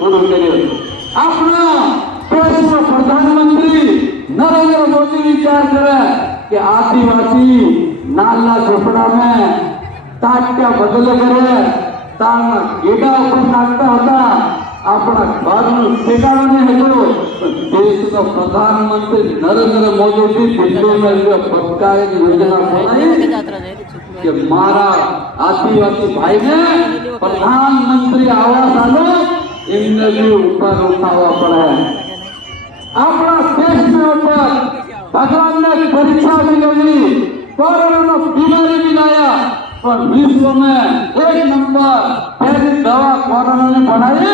પૂરું કર્યું. આપણા દેશના પ્રધાનમંત્રી नरेंद्र मोदी विचार करे कि आदिवासी नाला झोपड़ा में टाट्या बदल करे तान गेड़ा ऊपर नाखता था अपना घर ठेकाने हेतु देश का प्रधानमंत्री नरेंद्र मोदी जी दिल्ली में जो पक्का योजना बनाई कि मारा आदिवासी भाई ने प्रधानमंत्री आवास आलो इनने भी ऊपर उठावा पड़ा है। अपना देश में ऊपर भगवान ने परीक्षा भी लगी, कोरोना बीमारी भी लाया और विश्व में एक नंबर पहली दवा कोरोना ने बनाई,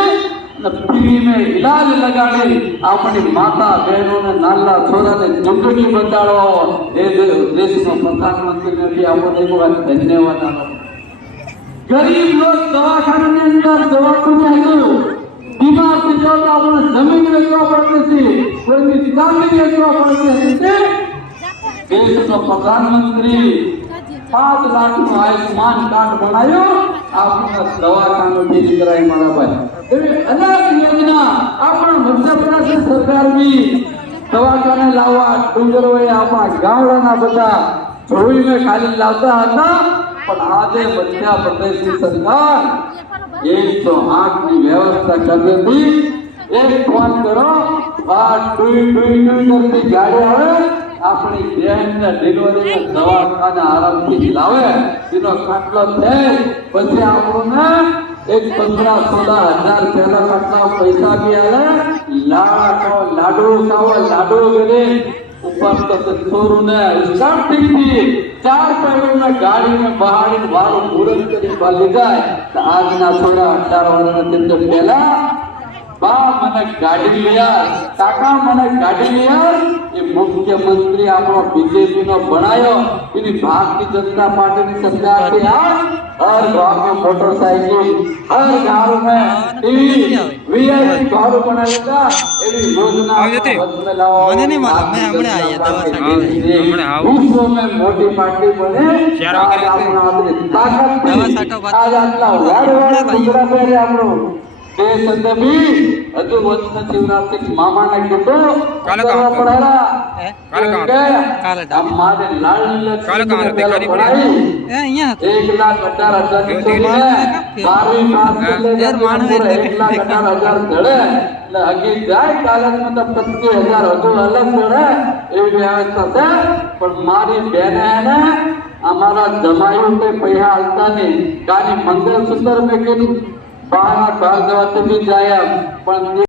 फ्री में इलाज लगाड़ी अपनी माता बहनों ने नाला छोरा ने जिंदगी बचाड़ो। देश में प्रधानमंत्री ने भी आपको धन्यवाद। गरीब लोग दवाखाने के अंदर दवा बीमार थी जाओ तो अपने जमीन वेचवा पड़ती थी, कोई चांदी वेचवा पड़ती थी। देश का प्रधानमंत्री 5 लाख નું આયુષ્માન કાર્ડ બનાવ્યો, આપને દવાખાનું ફ્રી કરાવી મારા ભાઈ। એવી અનેક યોજના આપણા મધ્ય પ્રદેશ સરકાર બી દવાખાને લાવવા ડુંગરોએ આપણા ગામડાના બધા જોઈને ખાલી લાવતા હતા, પણ આજે મધ્ય પ્રદેશની સરકાર 108 की व्यवस्था कर दी। एक फोन करो और टुई करके गाड़ी आवे अपनी बहन ने डिलीवरी में दवाखाने आराम से लावे तीनो खाटलो थे પછી આપણને એક 15-16 હજાર પહેલા ખાટલા પૈસા भी आले लाडू लाडू गरे ऊपर तो छोरू ने स्टार्टिंग थी 4 पैरों में गाड़ी में बहाड़ी वालों पूरन करी वाली जाए तो आज ना छोड़ा 18 वर्ष दिन तो पहला बा मैंने गाड़ी लिया काका मैंने गाड़ी लिया ये मुख्यमंत्री आपको बीजेपी नो बनायो इनी भारतीय जनता पार्टी की सरकार के आज हर गांव में मोटरसाइकिल हर गांव में वीआईपी घर बनाएगा ये योजना में लाओ। मैंने नहीं मालूम, मैं हमने आया दवा विश्व में मोटी पार्टी बने आज अपना ताकत आज अपना वाड़ गुजरा पे आपनो देश अंदर भी अजू वचन शिवरात्रि मामा ने कितो करवा पड़ेगा हमारे लाल पढ़ाई 1,18,000 की 12वीं पास कर ले 1,18,000 घड़े अगे जाए कॉलेज में तो 25,000 હતો अलग घड़े એવી વ્યવસ્થા છે। પણ મારી બેન है ने हमारा जमाईओ पे पैसा हालता नहीं गाड़ी मंगलसूत्र में के 12 भी जाया।